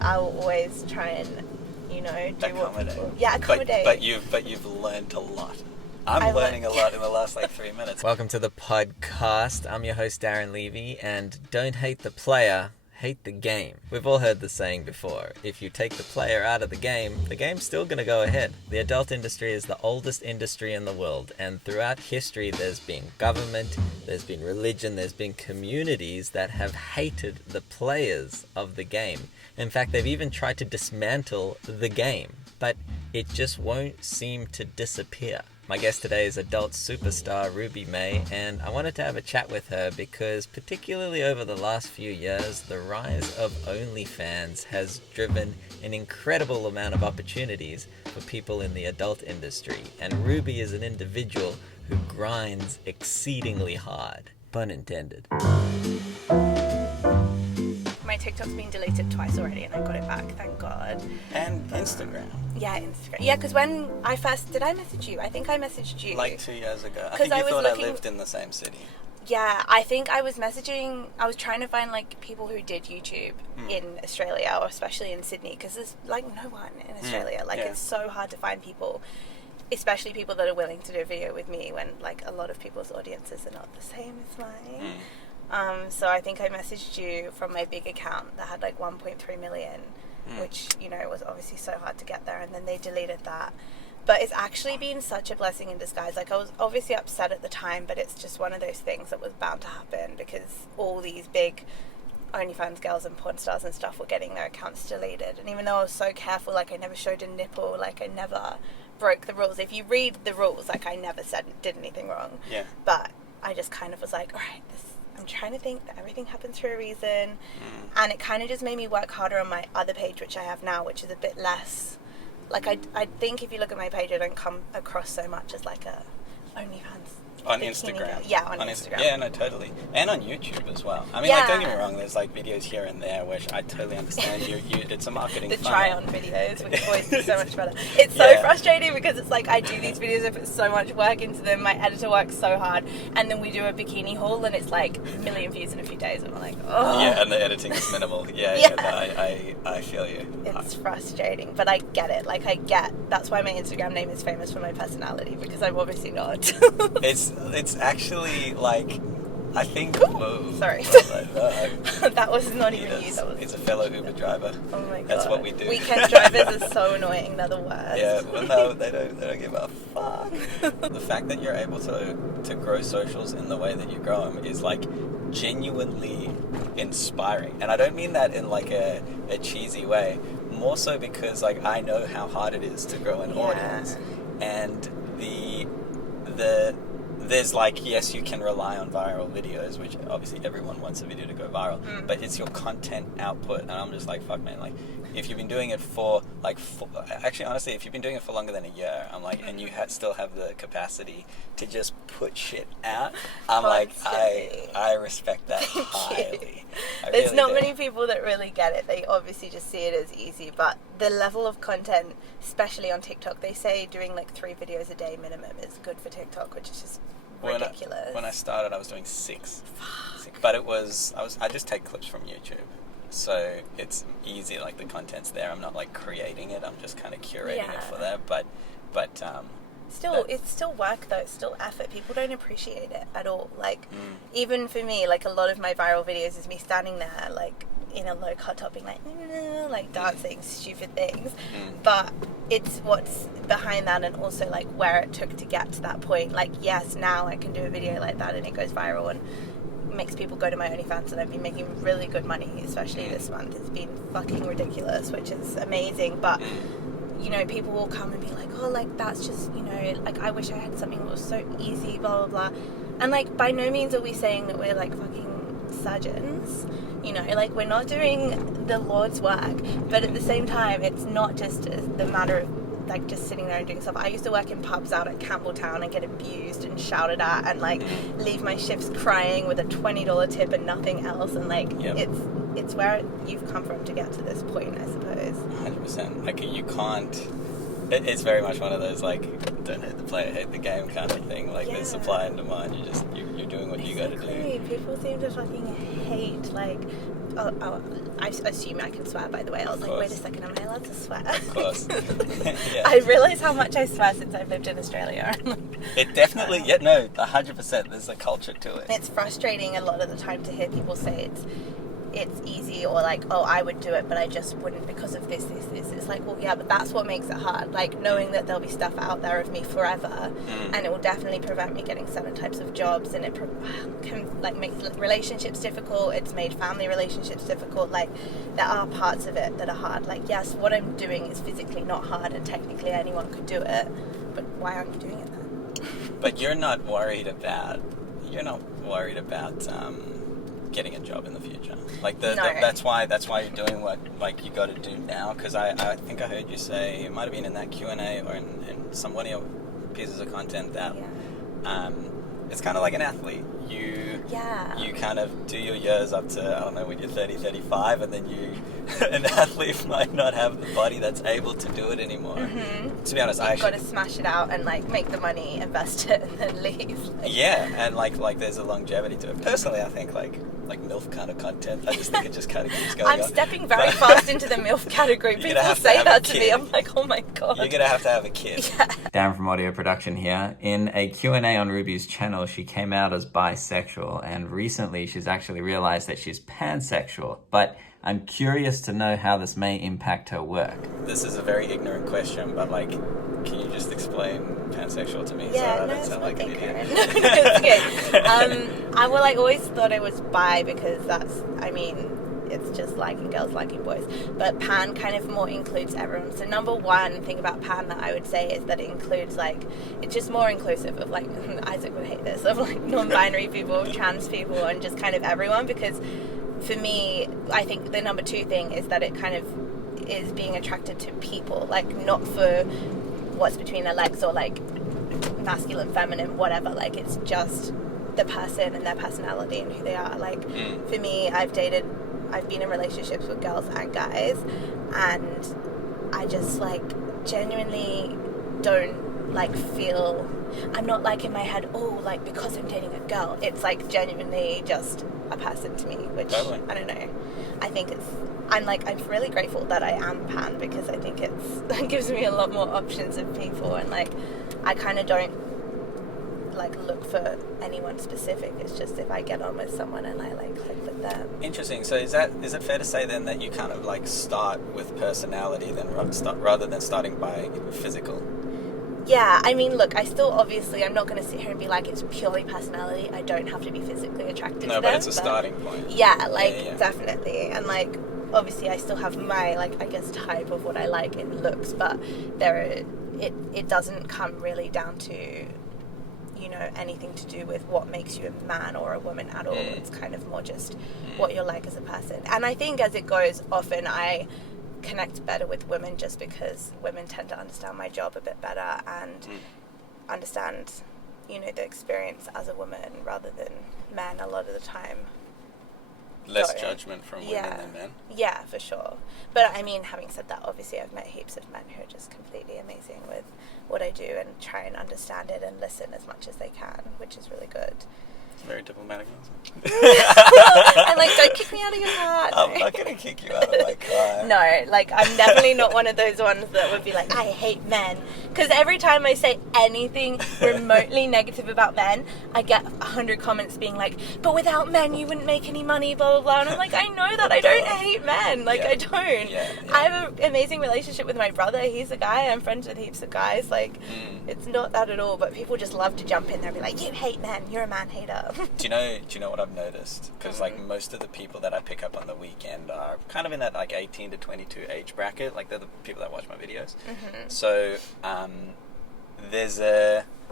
I'll always try and, do accommodate. Accommodate. But you've learned a lot. I'm learning a lot in the last 3 minutes. Welcome to the podCARst. I'm your host Darren Levy, and don't hate the player, hate the game. We've all heard the saying before. If you take the player out of the game's still going to go ahead. The adult industry is the oldest industry in the world, and throughout history there's been government, there's been religion, there's been communities that have hated the players of the game. In fact, they've even tried to dismantle the game, but it just won't seem to disappear. My guest today is adult superstar Ruby May, and I wanted to have a chat with her because particularly over the last few years, the rise of OnlyFans has driven an incredible amount of opportunities for people in the adult industry, and Ruby is an individual who grinds exceedingly hard. Pun intended. My TikTok's been deleted twice already and I got it back, thank God. And Instagram. Yeah, Instagram. Yeah, because when I first... Did I message you? I think I messaged you. Like 2 years ago. I think you thought I lived in the same city. Yeah, I think I was messaging... I was trying to find, people who did YouTube in Australia, or especially in Sydney, because there's, no one in Australia. It's so hard to find people, especially people that are willing to do a video with me when, a lot of people's audiences are not the same as mine. So I think I messaged you from my big account that had 1.3 million, which, was obviously so hard to get there, and then they deleted that. But it's actually been such a blessing in disguise. I was obviously upset at the time, but it's just one of those things that was bound to happen because all these big OnlyFans girls and porn stars and stuff were getting their accounts deleted. And even though I was so careful, I never showed a nipple, I never broke the rules. If you read the rules, I never did anything wrong. Yeah. But I just kind of was all right, I'm trying to think that everything happens for a reason, and it kind of just made me work harder on my other page, which I have now, which is a bit less, I think if you look at my page, I don't come across so much as a OnlyFans. On Instagram. Yeah, on Instagram. Yeah, no, totally. And on YouTube as well. I mean, don't get me wrong, there's videos here and there, which I totally understand. It's a marketing the funnel. try-on videos, which always do so much better. It's so frustrating because it's I do these videos, I put so much work into them, my editor works so hard, and then we do a bikini haul and it's a million views in a few days, and I'm oh. Yeah, and the editing is minimal. I feel you. It's frustrating, but I get it. That's why my Instagram name is famous for my personality, because I'm obviously not. It's actually I think. Whoa, sorry. That was not even you. He's a fellow Uber driver. Oh my God. That's what we do. Weekend drivers are so annoying. They're the worst. Yeah, well, no, they don't give a fuck. The fact that you're able to grow socials in the way that you grow them is genuinely inspiring, and I don't mean that in a cheesy way. More so because I know how hard it is to grow an audience, and there's yes, you can rely on viral videos, which obviously everyone wants a video to go viral, but it's your content output, and I'm just fuck man, if you've been doing it for actually honestly, if you've been doing it for longer than a year, I'm and you still have the capacity to just put shit out, I'm I respect that highly. There's really not many people that really get it. They obviously just see it as easy, but the level of content, especially on TikTok, they say doing 3 videos a day minimum is good for TikTok, which is just ridiculous. When I started, I was doing 6. But I just take clips from YouTube. So it's easy, the content's there. I'm not creating it. I'm just kind of curating it for that. But it's still work though. It's still effort. People don't appreciate it at all. Even for me, a lot of my viral videos is me standing there, in a low cut top, being dancing stupid things. But it's what's behind that, and also where it took to get to that point. Yes, now I can do a video like that and it goes viral and makes people go to my OnlyFans, and I've been making really good money, especially this month. It's been fucking ridiculous, which is amazing. But people will come and be that's just, I wish I had something that was so easy, blah blah blah. And by no means are we saying that we're fucking surgeons, we're not doing the Lord's work, but at the same time, it's not just the matter of just sitting there and doing stuff. I used to work in pubs out at Campbelltown and get abused and shouted at and leave my shifts crying with a $20 tip and nothing else, and it's where you've come from to get to this point, I suppose. 100%. You can't. It's very much one of those don't hate the player, hate the game kind of thing. There's supply and demand. You're doing what you got to do. People seem to fucking hate I assume I can swear, by the way. I was like, wait a second, am I allowed to swear? Of course. Yeah. I realise how much I swear since I've lived in Australia. It definitely, 100%, there's a culture to it. It's frustrating a lot of the time to hear people say it's easy, or like, oh, I would do it, but I just wouldn't because of this. It's like, well, yeah, but that's what makes it hard. Like, knowing that there'll be stuff out there of me forever, and it will definitely prevent me getting certain types of jobs, and it can like make relationships difficult. It's made family relationships difficult. Like, there are parts of it that are hard. Like, yes, what I'm doing is physically not hard, and technically anyone could do it, but why aren't you doing it then? But you're not worried about getting a job in the future. Like No. that's why you're doing what like you got to do now. Because I think I heard you say, it might have been in that Q&A or in some one of your pieces of content, that it's kind of like an athlete. You kind of do your years up to, I don't know, when you're 30, 35, and then an athlete might not have the body that's able to do it anymore. Mm-hmm. To be honest, You've got to smash it out and like make the money, invest it, and then leave. And like there's a longevity to it. Personally, I think like MILF kind of content, I just think it just kind of keeps going I'm stepping very fast into the MILF category. People say that to me. I'm like, oh my god. You're going to have a kid. Yeah. Darren from Audio Production here. In a Q&A on Ruby's channel, she came out as bisexual, and recently she's actually realized that she's pansexual. But I'm curious to know how this may impact her work. This is a very ignorant question, but like, can you just explain pansexual to me? Yeah, so I no, don't sound like an idiot. It's good. I always thought I was bi because it's just liking girls liking boys. But pan kind of more includes everyone. So number one thing about pan that I would say is that it includes like, it's just more inclusive of like, Isaac would hate this, of like non-binary people, trans people, and just kind of everyone. Because for me, I think the number two thing is that it kind of is being attracted to people, like not for what's between their legs or like masculine, feminine, whatever. Like, it's just the person and their personality and who they are. Like, for me, I've been in relationships with girls and guys, and I just like genuinely don't like feel, I'm not like in my head, oh, like because I'm dating a girl. It's like genuinely just a person to me, which totally. I don't know. I think I'm really grateful that I am pan, because I think it gives me a lot more options of people, and like I kind of don't like look for anyone specific. It's just if I get on with someone and I like click with them. Interesting. So is it fair to say then that you kind of like start with personality then rather than starting by physical? Yeah, I mean, look, I still obviously, I'm not going to sit here and be like it's purely personality. I don't have to be physically attracted to them. No, but it's a starting point. Yeah, like definitely. And like obviously I still have my like, I guess, type of what I like in looks, but it doesn't come really down to, you know, anything to do with what makes you a man or a woman at all. It's kind of more just what you're like as a person. And I think as it goes, often I connect better with women just because women tend to understand my job a bit better and understand, you know, the experience as a woman rather than men a lot of the time. Less judgment from women than men? Yeah, for sure. But I mean, having said that, obviously I've met heaps of men who are just completely amazing with what I do and try and understand it and listen as much as they can, which is really good. Very diplomatic answer. And like, don't kick me out of your heart. I'm not going to kick you out of my car. No, like, I'm definitely not one of those ones that would be like, I hate men. Because every time I say anything remotely negative about men, I get 100 comments being like, but without men you wouldn't make any money, blah, blah, blah. And I'm like, I know that. I don't hate men. Like, I don't. I have an amazing relationship with my brother. He's a guy. I'm friends with heaps of guys. Like, it's not that at all. But people just love to jump in there and be like, you hate men. You're a man hater. Do you know what I've noticed? Because like most of the people that I pick up on the weekend are kind of in that like 18 to 22 age bracket. Like they're the people that watch my videos. So there's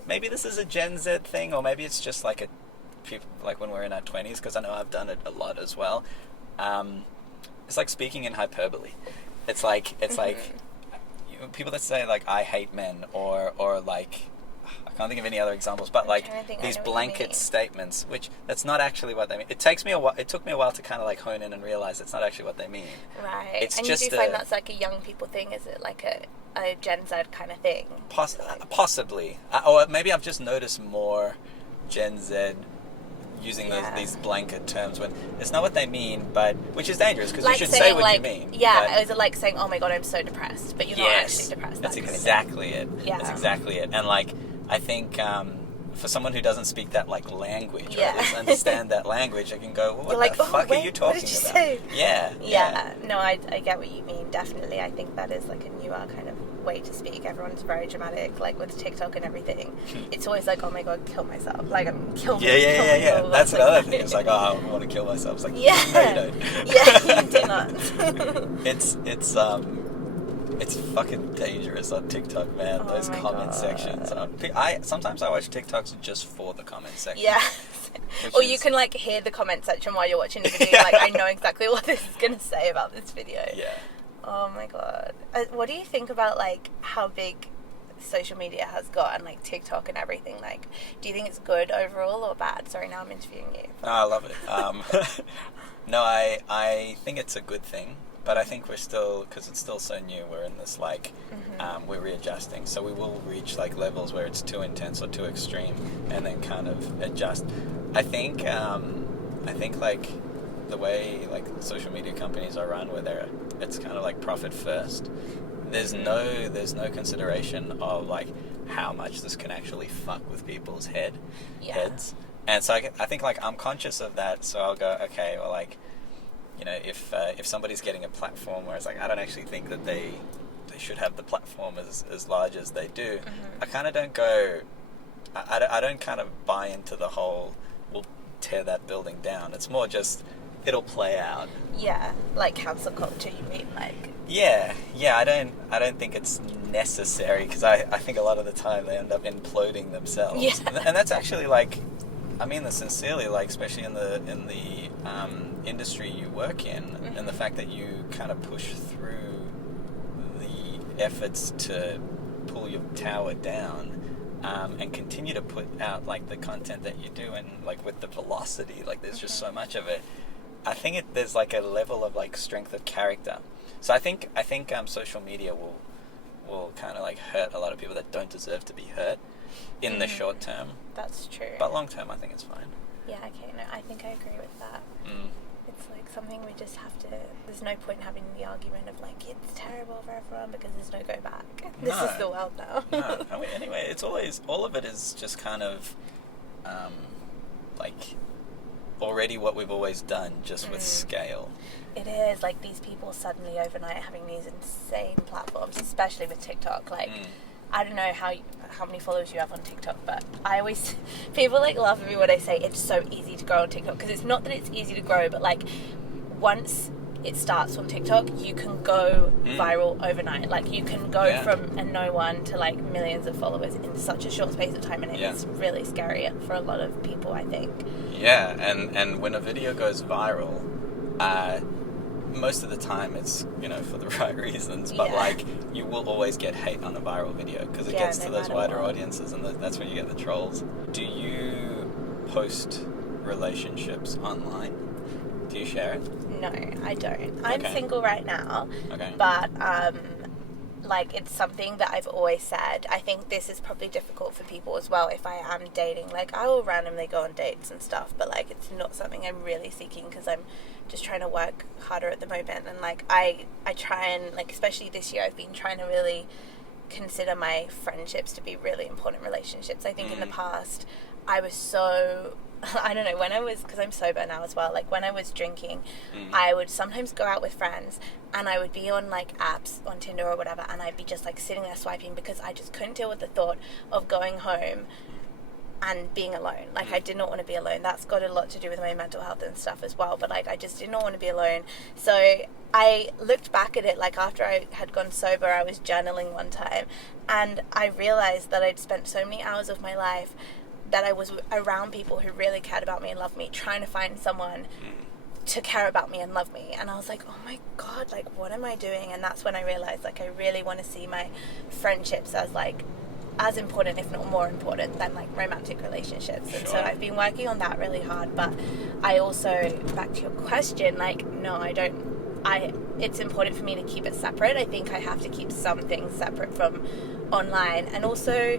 maybe this is a Gen Z thing, or maybe it's just like people like when we're in our 20s. Because I know I've done it a lot as well. It's like speaking in hyperbole. It's like people that say like I hate men or like. I can't think of any other examples, but like these blanket statements, which that's not actually what they mean. It took me a while to kind of like hone in and realize it's not actually what they mean. Right. It's and just you do find that's like a young people thing? Is it like a Gen Z kind of thing? Possibly. Or maybe I've just noticed more Gen Z using these blanket terms when it's not what they mean, but which is dangerous because like you should say what like, you mean. Yeah, is it like saying, "Oh my god, I'm so depressed," but you're not actually depressed? That's exactly it. Yeah, that's exactly it. And like, I think for someone who doesn't speak that like language, or doesn't understand that language, they can go, "Well, what the fuck are you talking about?" Say? Yeah. No, I get what you mean. Definitely, I think that is like a newer kind of way to speak. Everyone's very dramatic, like with TikTok and everything. It's always like, oh my god, kill myself. Like I'm kill. Yeah. That's another thing. It's like, oh, I want to kill myself. It's like, no, you don't. Yeah, you do not. It's fucking dangerous on TikTok, man. Oh Those my comment God. sections. Sometimes I watch TikToks just for the comment section. Yeah. Or you can like hear the comment section while you're watching the video. Like, I know exactly what this is gonna say about this video. Yeah. Oh my god. What do you think about like how big social media has got and like TikTok and everything? Like, do you think it's good overall or bad? Sorry, now I'm interviewing you. No, I love it. No, I think it's a good thing, but I think we're still, because it's still so new, we're in this like, we're readjusting. So we will reach like levels where it's too intense or too extreme, and then kind of adjust. I think like the way like social media companies are run, where it's kind of like profit first. There's no consideration of like how much this can actually fuck with people's heads. And so I think like I'm conscious of that. So I'll go, okay, well, like, you know, if somebody's getting a platform where it's like, I don't actually think that they should have the platform as large as they do. I kind of don't go. I don't kind of buy into the whole we'll tear that building down. It's more just it'll play out. Yeah, like cancel culture. You mean like? Yeah. I don't think it's necessary because I think a lot of the time they end up imploding themselves. Yeah. And that's actually like, I mean this sincerely, like especially in the industry you work in, and the fact that you kind of push through the efforts to pull your tower down. And continue to put out like the content that you do, and like with the velocity, like there's just so much of it. I think there's like a level of like strength of character. So I think social media will kind of like hurt a lot of people that don't deserve to be hurt in the short term. That's true. But long term, I think it's fine. Yeah. Okay. No, I think I agree with that. It's like something we just have to. There's no point in having the argument of like it's terrible for everyone because there's no go back. This is the world now. No. I mean, anyway, it's always all of it is just kind of like already what we've always done, just with scale. It is like these people suddenly overnight having these insane platforms, especially with TikTok. Like, I don't know how many followers you have on TikTok, but people like laugh at me when I say it's so easy to grow on TikTok, because it's not that it's easy to grow, but like once it starts on TikTok, you can go viral overnight. Like you can go from a no one to like millions of followers in such a short space of time, and it's really scary for a lot of people, I think. Yeah, and when a video goes viral, most of the time it's, you know, for the right reasons, but like you will always get hate on a viral video because it gets to those wider audiences, and that's when you get the trolls. Do you post relationships online? Do you share it? No, I don't. I'm single right now. Okay. But like it's something that I've always said. I think this is probably difficult for people as well. If I am dating, like I will randomly go on dates and stuff, but like it's not something I'm really seeking because I'm just trying to work harder at the moment. And like I try and like, especially this year, I've been trying to really consider my friendships to be really important relationships. I think in the past I was so, I don't know, when I was, because I'm sober now as well, like when I was drinking, I would sometimes go out with friends and I would be on like apps on Tinder or whatever, and I'd be just like sitting there swiping because I just couldn't deal with the thought of going home and being alone. Like I did not want to be alone. That's got a lot to do with my mental health and stuff as well, but like I just did not want to be alone. So I looked back at it, like after I had gone sober, I was journaling one time and I realized that I'd spent so many hours of my life that I was around people who really cared about me and loved me, trying to find someone to care about me and love me. And I was like, oh my God, like what am I doing? And that's when I realized like I really want to see my friendships as like as important, if not more important than like romantic relationships. And so I've been working on that really hard. But I also, back to your question, like no, it's important for me to keep it separate. I think I have to keep some things separate from online. And also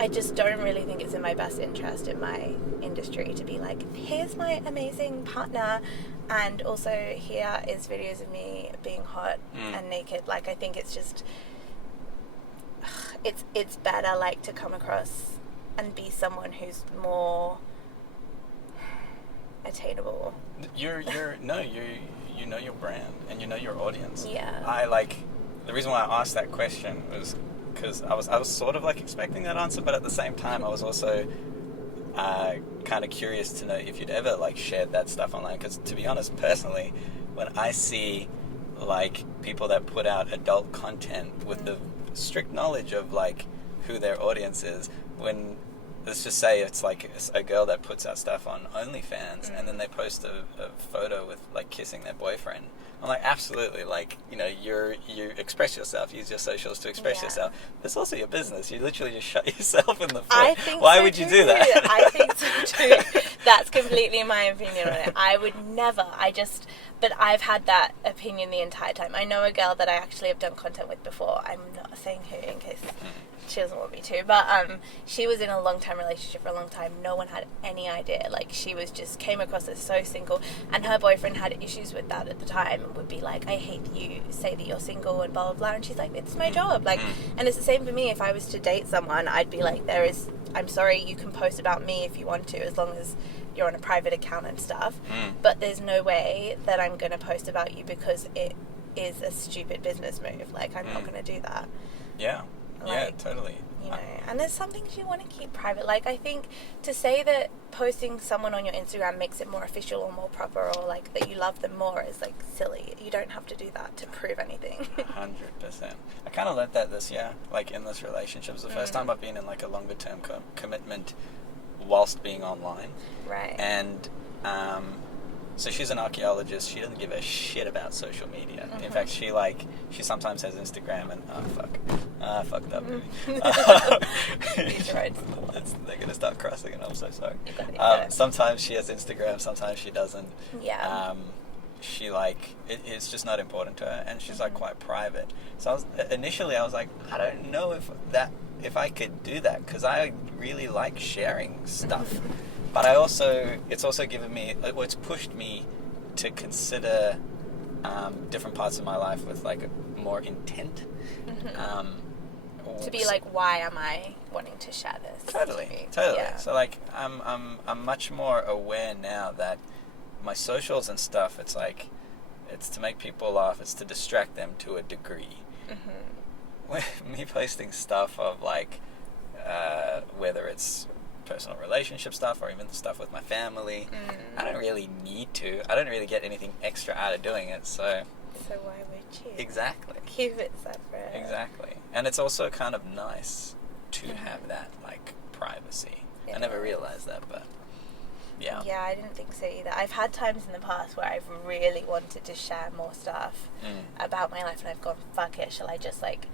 I just don't really think it's in my best interest in my industry to be like, here's my amazing partner, and also here is videos of me being hot and naked. Like, I think it's just, it's better, like, to come across and be someone who's more attainable. You know your brand and you know your audience. Yeah. The reason why I asked that question was because I was sort of like expecting that answer, but at the same time I was also kind of curious to know if you'd ever like shared that stuff online. Because to be honest, personally, when I see like people that put out adult content with the strict knowledge of like who their audience is, when let's just say it's like a girl that puts out stuff on OnlyFans and then they post a photo with like kissing their boyfriend, I'm like, absolutely, like, you know, you express yourself, use your socials to express yourself. It's also your business. You literally just shut yourself in the foot. I think Why so would you too. do that? I think so too. That's completely my opinion on it. I would never. But I've had that opinion the entire time. I know a girl that I actually have done content with before. I'm not saying who in case she doesn't want me to, but she was in a long-term relationship for a long time. No one had any idea. Like, she was just came across as so single, and her boyfriend had issues with that at the time and would be like, I hate you say that you're single and blah blah blah, and she's like, it's my job. Like, and it's the same for me. If I was to date someone, I'd be like, I'm sorry, you can post about me if you want to, as long as you're on a private account and stuff, but there's no way that I'm going to post about you because it is a stupid business move. Like, I'm not going to do that. Yeah. Like, yeah, totally. You know, and there's some things you want to keep private. Like, I think to say that posting someone on your Instagram makes it more official or more proper, or like that you love them more, is like silly. You don't have to do that to prove anything. 100%. I kind of learnt that this year, like in this relationship. It was the first time I've been in like a longer term commitment whilst being online. Right. And so she's an archaeologist. She doesn't give a shit about social media. In fact, she sometimes has Instagram and I fucked up. They're gonna start crossing and I'm so sorry. Sometimes she has Instagram, sometimes she doesn't. Yeah. She it's just not important to her, and she's like quite private. So initially I was like, I don't know if I could do that, because I really like sharing stuff. But it's also given me, it's pushed me to consider different parts of my life with like more intent. To be like, why am I wanting to share this? Totally. Yeah. So like, I'm much more aware now that my socials and stuff, it's like, it's to make people laugh, it's to distract them to a degree. Me posting stuff of like, whether it's personal relationship stuff or even the stuff with my family, I don't really need to. I don't really get anything extra out of doing it, so why would you? Exactly. Keep it separate. Exactly. And it's also kind of nice to have that like privacy. I never realized that, but yeah. Yeah, I didn't think so either. I've had times in the past where I've really wanted to share more stuff about my life, and I've gone, fuck it, shall I just like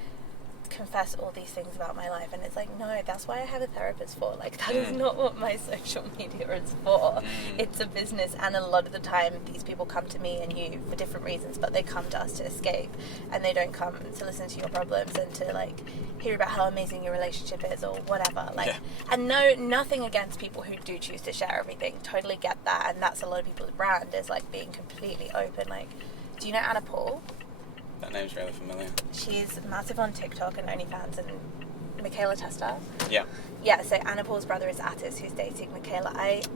confess all these things about my life? And it's like, no, that's why I have a therapist for. Like, that is not what my social media is for. It's a business, and a lot of the time these people come to me and you for different reasons, but they come to us to escape, and they don't come to listen to your problems and to like hear about how amazing your relationship is or whatever. Like, and nothing against people who do choose to share everything. Totally get that, and that's a lot of people's brand, is like being completely open. Like, do you know Anna Paul? That name's really familiar. She's massive on TikTok and OnlyFans, and Michaela Testa. Yeah. Yeah, so Anna Paul's brother is Attis, who's dating Michaela.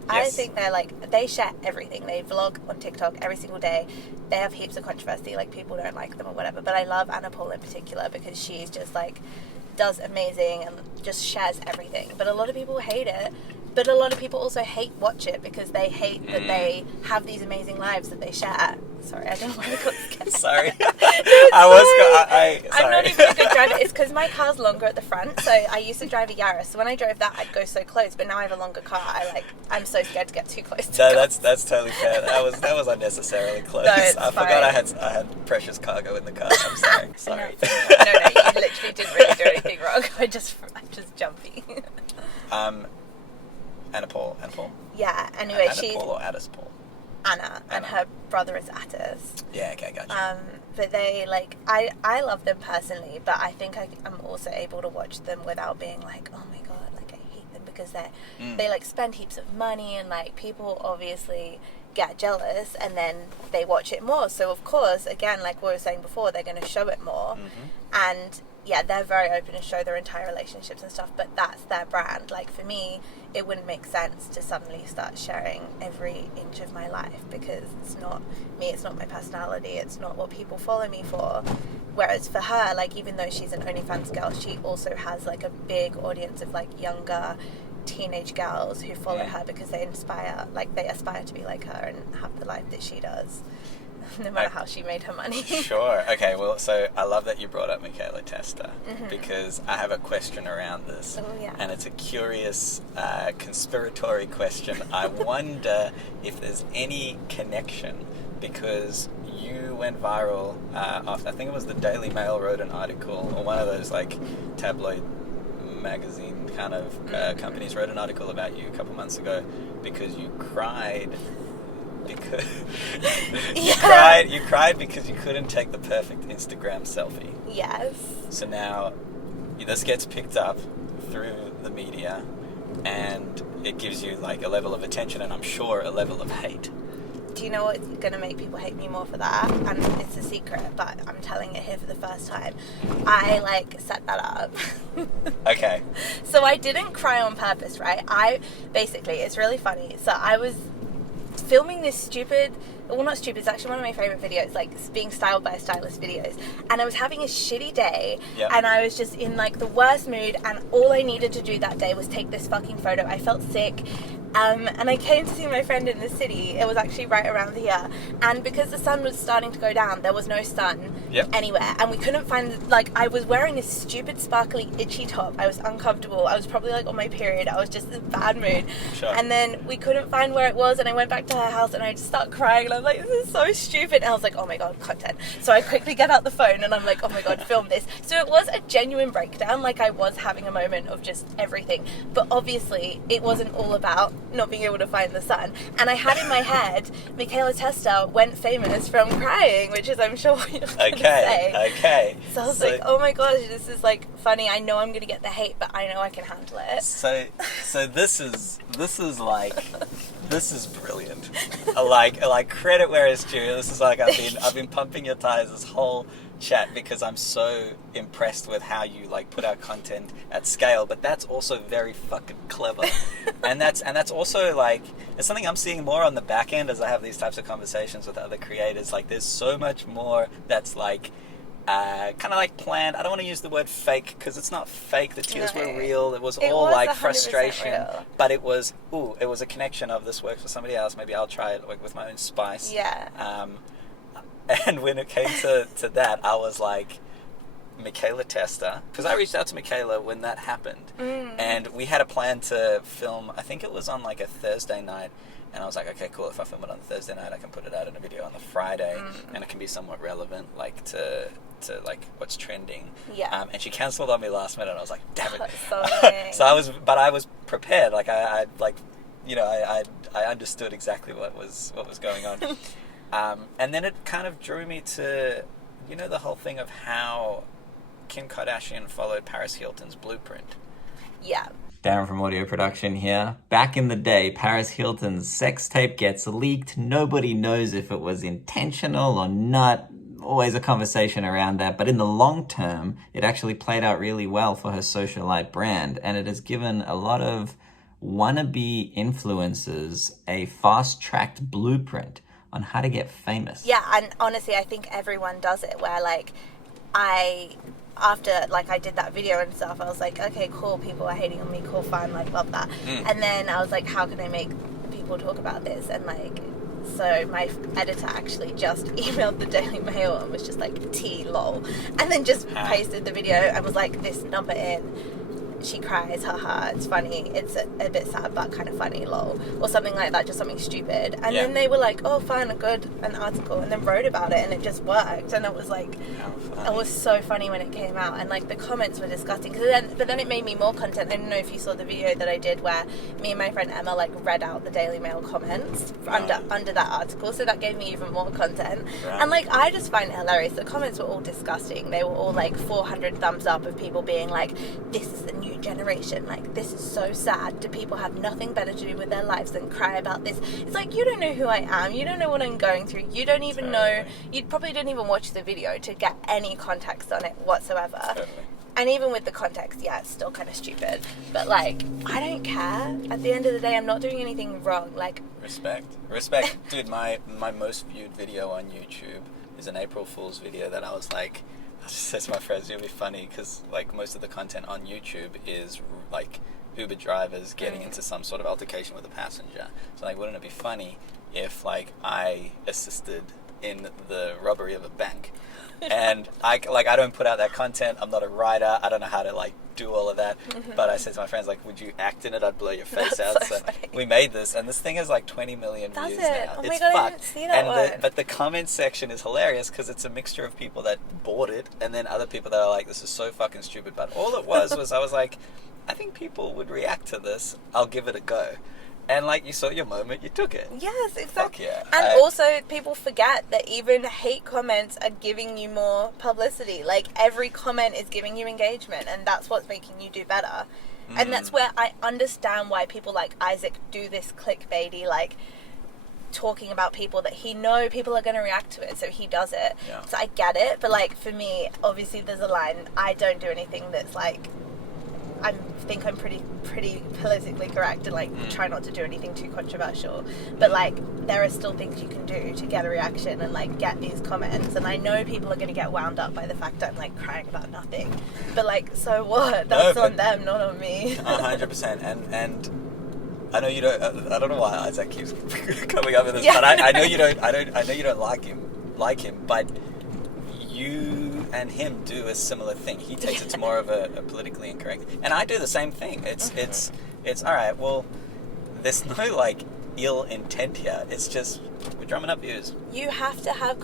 I think they're like, they share everything. They vlog on TikTok every single day. They have heaps of controversy, like people don't like them or whatever. But I love Anna Paul in particular because she's just like, does amazing and just shares everything. But a lot of people hate it. But a lot of people also watch it because they hate that they have these amazing lives that they share. Sorry, I don't know why I got scared. Sorry. I'm not even a good driver. It's because my car's longer at the front. So I used to drive a Yaris. So when I drove that, I'd go so close. But now I have a longer car. I'm so scared to get too close to that's totally fair. That was unneccerily close. No, I forgot I had precious cargo in the car. I'm sorry. Sorry. No, you literally didn't really do anything wrong. I'm just jumpy. Anna Paul. Yeah, anyway, Anna Paul or Addis Paul? Anna, and her brother is Attis. Yeah, okay, gotcha. But they, like, I love them personally, but I think I'm also able to watch them without being like, oh my god, like, because they like spend heaps of money, and like people obviously get jealous and then they watch it more. So of course, again, like we were saying before, they're going to show it more. And yeah, they're very open to show their entire relationships and stuff, but that's their brand. Like for me, it wouldn't make sense to suddenly start sharing every inch of my life, because it's not me, it's not my personality, it's not what people follow me for. Whereas for her, like even though she's an OnlyFans girl, she also has like a big audience of like younger teenage girls who follow her because they aspire to be like her and have the life that she does, no matter how she made her money. Sure. Okay, well, so I love that you brought up Michaela Testa, because I have a question around this. Oh, yeah. And it's a curious conspiratory question. I wonder if there's any connection, because you went viral after, I think it was the Daily Mail wrote an article, or one of those like tabloid magazine kind of companies wrote an article about you a couple months ago, because you cried because you cried because you couldn't take the perfect Instagram selfie. Yes. So now this gets picked up through the media, and it gives you like a level of attention, and I'm sure a level of hate. Do you know what's going to make people hate me more for that? And it's a secret, but I'm telling it here for the first time. I, like, set that up. Okay. So I didn't cry on purpose, right? Basically, it's really funny. So I was filming this stupid, well, not stupid, it's actually one of my favourite videos, like being styled by a stylist videos. And I was having a shitty day, and I was just in like the worst mood, and all I needed to do that day was take this fucking photo. I felt sick. And I came to see my friend in the city. It was actually right around here. And because the sun was starting to go down, there was no sun anywhere. And we couldn't find, like, I was wearing this stupid, sparkly, itchy top. I was uncomfortable. I was probably, like, on my period. I was just in a bad mood. Sure. And then we couldn't find where it was. And I went back to her house, and I just started crying. And I was like, this is so stupid. And I was like, oh, my God, content. So I quickly get out the phone, and I'm like, oh, my God, film this. So it was a genuine breakdown. Like, I was having a moment of just everything. But obviously, it wasn't all about not being able to find the sun. And I had in my head, Michaela Testa went famous from crying, which is, I'm sure, what you're going to say. Okay. So I was like, oh my gosh, this is like funny. I know I'm going to get the hate, but I know I can handle it. So this is brilliant. I like credit where it's due. This is like I've been pumping your tires this whole chat, because I'm so impressed with how you like put out content at scale, but that's also very fucking clever. and that's also like, it's something I'm seeing more on the back end as I have these types of conversations with other creators. Like there's so much more that's like kind of like planned. I don't want to use the word fake, because it's not fake. The tears were real. It was all like frustration, real. but it was a connection of, this works for somebody else, maybe I'll try it like with my own spice. And when it came to that, I was like, Michaela Testa, because I reached out to Michaela when that happened, and we had a plan to film, I think it was on like a Thursday night, and I was like, okay, cool, if I film it on the Thursday night, I can put it out in a video on the Friday, and it can be somewhat relevant, like to like what's trending. And she cancelled on me last minute, and I was like, damn it. So I was prepared, like I like, you know, I understood exactly what was going on. And then it kind of drew me to, you know, the whole thing of how Kim Kardashian followed Paris Hilton's blueprint. Yeah. Darren from Audio Production here. Back in the day, Paris Hilton's sex tape gets leaked. Nobody knows if it was intentional or not. Always a conversation around that. But in the long term, it actually played out really well for her socialite brand. And it has given a lot of wannabe influencers a fast-tracked blueprint on how to get famous. Yeah, and honestly, I think everyone does it, where like after like I did that video and stuff, I was like, okay, cool, people are hating on me, cool, fine, like love that. And then I was like, how can I make people talk about this? And like, so my editor actually just emailed the Daily Mail and was just like, T lol, and then just pasted the video and was like, this number in. She cries, haha, it's funny, it's a bit sad but kind of funny, lol, or something like that, just something stupid. And then they were like, oh fine, an article, and then wrote about it, and it just worked. And it was like, it was so funny when it came out, and like the comments were disgusting. But then it made me more content. I don't know if you saw the video that I did where me and my friend Emma like read out the Daily Mail comments under that article, so that gave me even more content. And like, I just find it hilarious. The comments were all disgusting. They were all like 400 thumbs up of people being like, this is the new generation. Like, this is so sad. Do people have nothing better to do with their lives than cry about this? It's like, you don't know who I am. You don't know what I'm going through. You don't even know. You probably didn't even watch the video to get any context on it whatsoever. Totally. And even with the context, yeah, it's still kind of stupid. But, like, I don't care. At the end of the day, I'm not doing anything wrong. Like... Respect. Dude, my most viewed video on YouTube is an April Fool's video that I was like... I just said to my friends, it'll be funny because, like, most of the content on YouTube is, like, Uber drivers getting into some sort of altercation with a passenger. So, like, wouldn't it be funny if, like, I assisted in the robbery of a bank? And I don't put out that content. I'm not a writer. I don't know how to, like, do all of that. But I said to my friends, like, would you act in it? I'd blow your face out. So we made this, and this thing has like 20 million views now. Oh it's my God, fucked. I didn't see that one. But the comment section is hilarious because it's a mixture of people that bought it and then other people that are like, this is so fucking stupid. But all it was I was like, I think people would react to this. I'll give it a go. And, like, you saw your moment, you took it. Yes, exactly. Yeah. And also, people forget that even hate comments are giving you more publicity. Like, every comment is giving you engagement, and that's what's making you do better. And that's where I understand why people like Isaac do this clickbaity, like, talking about people that he know people are going to react to it, so he does it. Yeah. So I get it, but, like, for me, obviously there's a line. I don't do anything that's, like... I think I'm pretty politically correct and, like, try not to do anything too controversial. But, like, there are still things you can do to get a reaction and, like, get these comments. And I know people are going to get wound up by the fact that I'm, like, crying about nothing. But, like, so what? That's on them, not on me. 100%. And I know you don't. I don't know why Isaac keeps coming up with this, but I know you don't. I know you don't like him, but you and him do a similar thing. He takes it to more of a politically incorrect, and I do the same thing. It's all right. Well, there's no, like, ill intent here. It's just we're drumming up views. You have to have.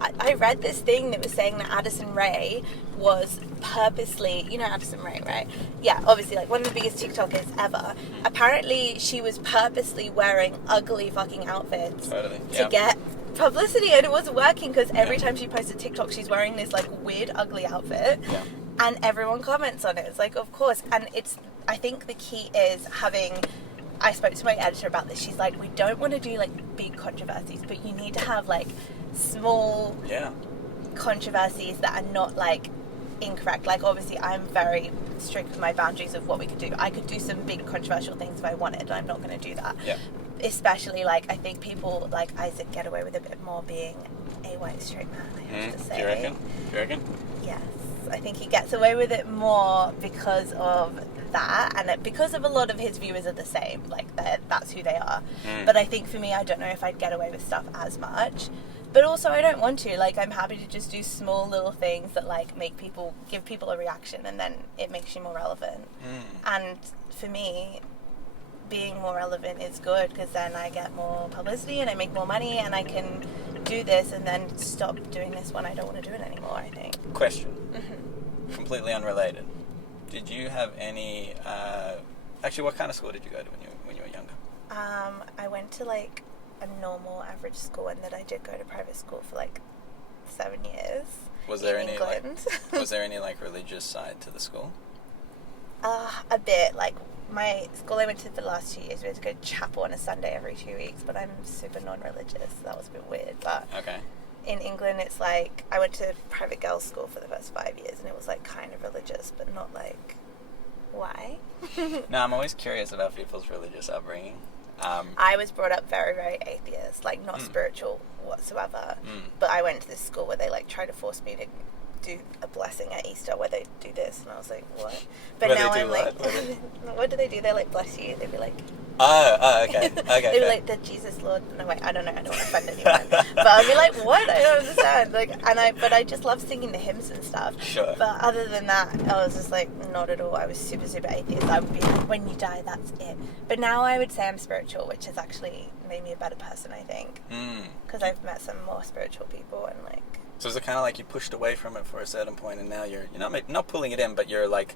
I read this thing that was saying that Addison Rae was purposely, you know Addison Rae, right? Yeah, obviously, like, one of the biggest TikTokers ever. Apparently, she was purposely wearing ugly fucking outfits to get publicity, and it wasn't working because every time she posted TikTok, she's wearing this, like, weird, ugly outfit, and everyone comments on it. It's like, of course, and I think the key is having. I spoke to my editor about this. She's like, we don't want to do, like, big controversies, but you need to have, like, small controversies that are not, like, incorrect. Like, obviously, I'm very strict with my boundaries of what we could do. I could do some big controversial things if I wanted, and I'm not going to do that. Yeah. Especially, like, I think people like Isaac get away with a bit more being a white straight man, I have to say. Do you reckon? Yes. I think he gets away with it more because of that, and because of a lot of his viewers are the same. Like, that's who they are. But I think for me, I don't know if I'd get away with stuff as much. But also, I don't want to. Like, I'm happy to just do small little things that, like, give people a reaction, and then it makes you more relevant. And for me, being more relevant is good because then I get more publicity and I make more money and I can do this and then stop doing this when I don't want to do it anymore, I think. Question. Completely unrelated. Did you have any... actually, what kind of school did you go to when you were younger? I went to, like, a normal average school, and then I did go to private school for, like, 7 years. Was there any like religious side to the school? A bit. Like, my school I went to the last 2 years, we had to go to chapel on a Sunday every 2 weeks, but I'm super non-religious, so that was a bit weird. But in England, it's like, I went to private girls' school for the first 5 years, and it was, like, kind of religious, but not, like, why? No, I'm always curious about people's religious upbringing. I was brought up very, very atheist, like, not spiritual whatsoever. But I went to this school where they, like, tried to force me to do a blessing at Easter where they do this, and I was like, what? But where now I'm like, what do they do? They, like, bless you. They'd be like, okay. They'd be like, the Jesus Lord. No, wait, I don't know. I don't want to offend anyone. But I'd be like, what? I don't understand. Like, but I just love singing the hymns and stuff. Sure. But other than that, I was just like, not at all. I was super, super atheist. I would be like, when you die, that's it. But now I would say I'm spiritual, which has actually made me a better person, I think. Because I've met some more spiritual people and, like... So is it kind of like you pushed away from it for a certain point, and now you're not pulling it in, but you're, like,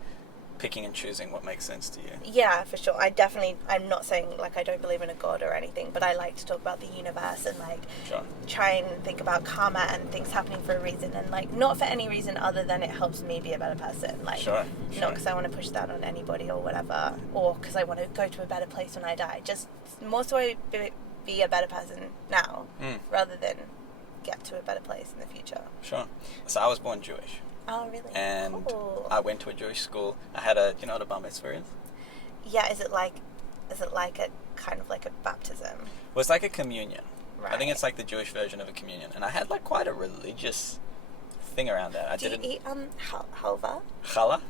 picking and choosing what makes sense to you. Yeah, for sure. I'm not saying like I don't believe in a god or anything, but I like to talk about the universe and like try and think about karma and things happening for a reason, and like not for any reason other than it helps me be a better person. Like not because I want to push that on anybody or whatever, or because I want to go to a better place when I die. Just more so I be a better person now rather than get to a better place in the future. Sure. So I was born Jewish. Oh, really? And cool. I went to a Jewish school. I had a, you know what a bar mitzvah is? Yeah, is it like a kind of like a baptism? Well, it's like a communion. Right. I think it's like the Jewish version of a communion. And I had like quite a religious thing around that. Do you eat halva? Challah?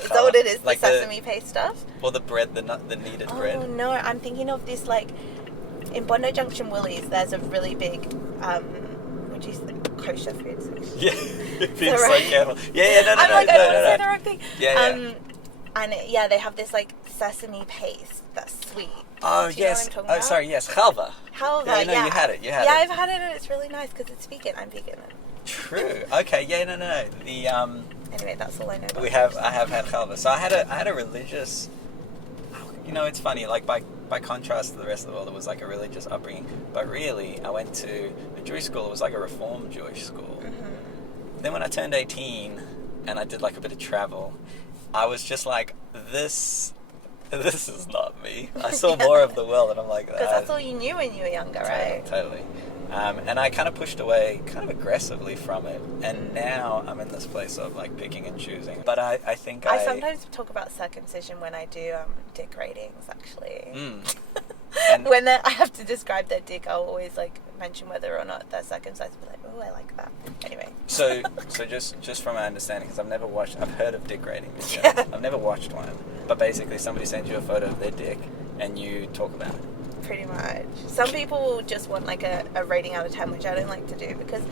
Is that what it is? Like the sesame paste stuff? Or the bread, the kneaded bread? Oh, no. I'm thinking of this like... In Bondi Junction Woolies, there's a really big... would you say kosher food section? Yeah, being so careful. Yeah, no. I'm like, I don't want to say the wrong thing. Yeah. And they have this like sesame paste that's sweet. Oh, Do you know yes. what I'm talking Oh, about? sorry, yes. Halva. Halva, You had it. Yeah, I've had it and it's really nice because it's vegan. I'm vegan. True. Okay, yeah, no. The Anyway, that's all I know about I have had halva. So I had a religious... You know, it's funny, like by contrast to the rest of the world, it was like a religious upbringing. But really, I went to a Jewish school. It was like a Reformed Jewish school. Mm-hmm. Then when I turned 18 and I did like a bit of travel, I was just like, this is not me. I saw more of the world and I'm like... Because that's all you knew when you were younger, right? Totally. And I kind of pushed away kind of aggressively from it. And now I'm in this place of like picking and choosing. But I think I sometimes talk about circumcision when I do dick ratings, actually. And when I have to describe their dick, I'll always like mention whether or not they're circumcised. Be like, oh, I like that. Anyway. So just from my understanding, because I've heard of dick ratings. Yeah. I've never watched one. But basically somebody sends you a photo of their dick and you talk about it. Pretty much. Some people just want like a rating out of 10, which I don't like to do because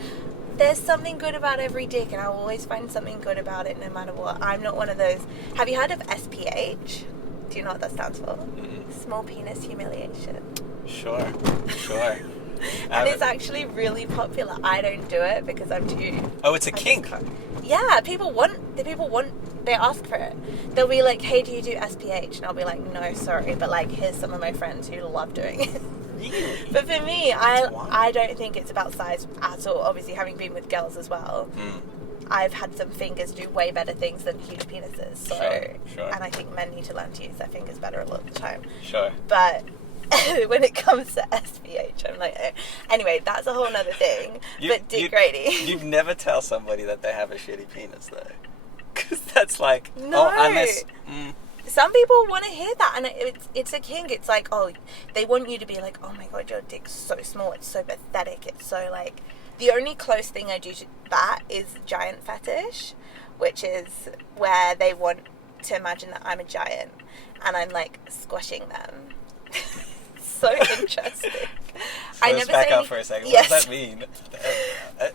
there's something good about every dick and I'll always find something good about it no matter what. I'm not one of those. Have you heard of SPH? Do you know what that stands for? Small penis humiliation. Sure. And it's actually really popular. I don't do it because I'm too... Oh, it's a kink. Yeah, they ask for it. They'll be like, hey, do you do SPH? And I'll be like, no, sorry, but like, here's some of my friends who love doing it. Really? But for me, I don't think it's about size at all. Obviously, having been with girls as well, I've had some fingers do way better things than huge penises. So, sure. And I think men need to learn to use their fingers better a lot of the time. Sure. But when it comes to SPH, I'm like, anyway, that's a whole nother thing. But dick rating. You'd never tell somebody that they have a shitty penis, though. Because that's like... No. Oh, unless... Some people want to hear that, and it's a kink. It's like, oh, they want you to be like, oh my god, your dick's so small, it's so pathetic, it's so like... The only close thing I do to that is giant fetish, which is where they want to imagine that I'm a giant, and I'm like squashing them. So interesting. So let's back up for a second. Yes. What does that mean?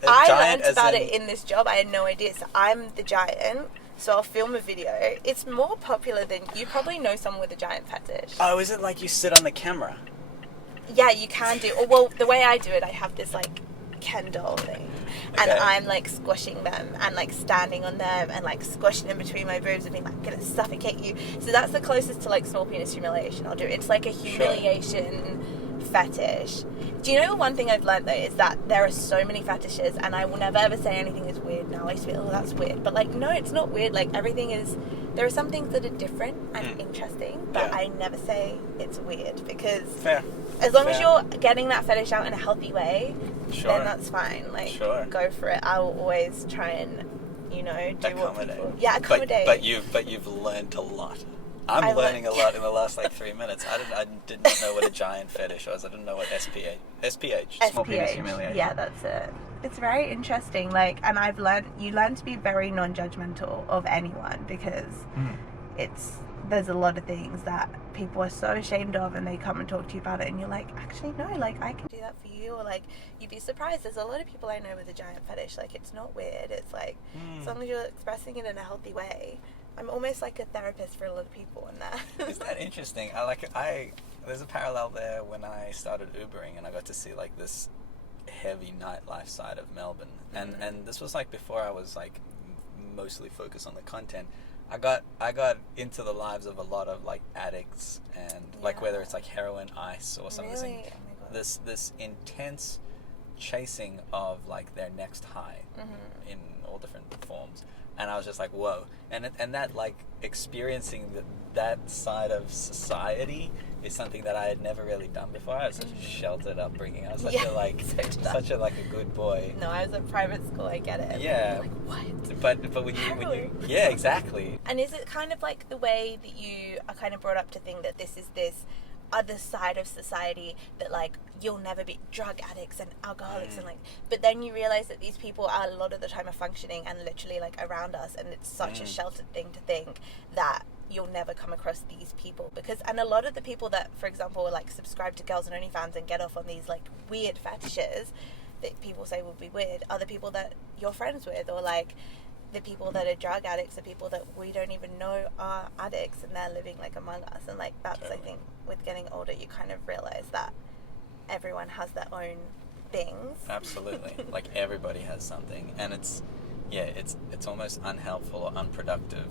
I learned about it in this job. I had no idea. So I'm the giant. So I'll film a video. It's more popular than... You probably know someone with a giant fetish. Oh, is it like you sit on the camera? Yeah, you can do... Well, the way I do it, I have this like Ken doll thing. And I'm like squashing them and like standing on them and like squashing them between my boobs and being like, I'm gonna suffocate you. So that's the closest to like small penis humiliation I'll do. It's like a humiliation fetish. Do you know one thing I've learned though is that there are so many fetishes and I will never ever say anything is weird now. I used to be, oh, that's weird. But like, no, it's not weird. Like everything is... There are some things that are different and interesting, but I never say it's weird because as long as you're getting that fetish out in a healthy way, then that's fine. Like, go for it. I will always try and, you know, do what people... Yeah, accommodate. But you've learned a lot. I'm learning a lot in the last like 3 minutes. I didn't know what a giant fetish was. I didn't know what SPH. Small penis humiliation. Yeah, that's it. It's very interesting. Like, and you learn to be very non-judgmental of anyone because there's a lot of things that people are so ashamed of and they come and talk to you about it and you're like, actually no, like I can do that for you, or like you'd be surprised. There's a lot of people I know with a giant fetish. Like, it's not weird. It's like as long as you're expressing it in a healthy way. I'm almost like a therapist for a lot of people in that. Is that interesting? There's a parallel there when I started Ubering and I got to see like this heavy nightlife side of Melbourne. And this was like before I was like mostly focused on the content. I got into the lives of a lot of like addicts and like whether it's like heroin, ice, or something. Really? Oh my God. This intense chasing of like their next high in all different forms, and I was just like, whoa, and that like experiencing that side of society is something that I had never really done before. I had such a sheltered upbringing. I was such a a good boy. No, I was at private school. I get it. Yeah. Like, what? But when you yeah, exactly. And is it kind of like the way that you are kind of brought up to think that this is this other side of society, that like you'll never be drug addicts and alcoholics and like, but then you realize that these people are a lot of the time are functioning and literally like around us, and it's such a sheltered thing to think that you'll never come across these people, because and a lot of the people that, for example, like subscribe to girls and OnlyFans and get off on these like weird fetishes that people say will be weird are the people that you're friends with, or like the people that are drug addicts are people that we don't even know are addicts, and they're living like among us. And like that's totally. I think with getting older you kind of realize that everyone has their own things. Absolutely. Like everybody has something, and it's almost unhelpful or unproductive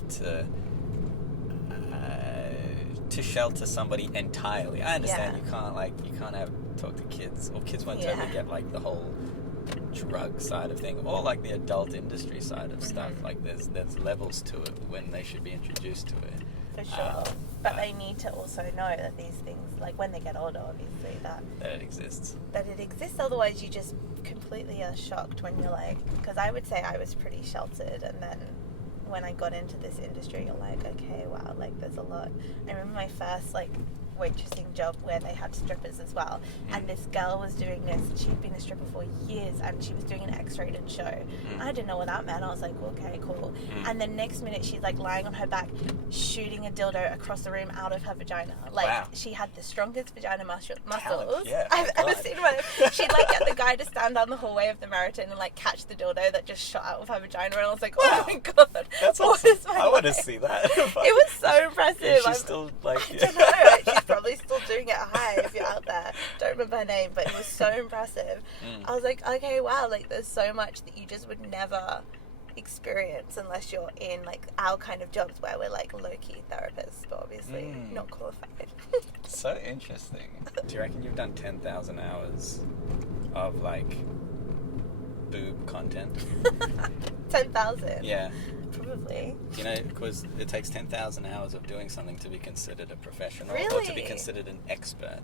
to shelter somebody entirely. I understand you can't have talk to kids, or kids won't totally get like the whole drug side of thing, or like the adult industry side of stuff. Like there's levels to it when they should be introduced to it. For sure. But they need to also know that these things, like when they get older, obviously, that it exists. That it exists. Otherwise, you just completely are shocked when you're like, because I would say I was pretty sheltered, and then when I got into this industry, you're like, okay, wow, like there's a lot. I remember my first like waitressing job where they had strippers as well, and this girl was doing this. She'd been a stripper for years, and she was doing an X-rated show. I didn't know what that meant. I was like, okay, cool. And the next minute she's like lying on her back shooting a dildo across the room out of her vagina. Like she had the strongest vagina muscles I've ever seen in my life. She'd like get the guy to stand down the hallway of the Meriton and like catch the dildo that just shot out of her vagina, and I was like, oh my God, that's awesome. I want to see that. It was so impressive. Is she still like I don't know, she's probably still doing it. Hi, if you're out there. Don't remember her name, but it was so impressive. I was like, okay, wow, like there's so much that you just would never experience unless you're in like our kind of jobs where we're like low-key therapists, but obviously not qualified. So interesting. Do you reckon you've done 10,000 hours of like boob content? 10,000? Yeah. Probably. You know, because it takes 10,000 hours of doing something to be considered a professional, really? Or to be considered an expert.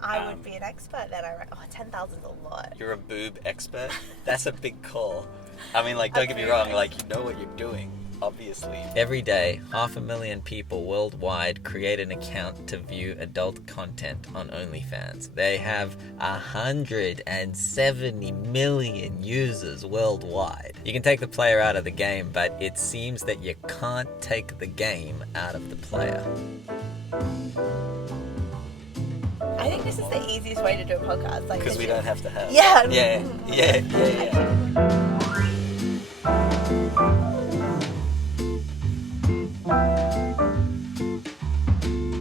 I would be an expert then. 10,000 is a lot. You're a boob expert? That's a big call. I mean, like, don't get me wrong, like, you know what you're doing, obviously. Every day, 500,000 people worldwide create an account to view adult content on OnlyFans. They have 170 million users worldwide. You can take the player out of the game, but it seems that you can't take the game out of the player. I think this is the easiest way to do a podcast. Like, because we don't have to have. Yeah. Yeah.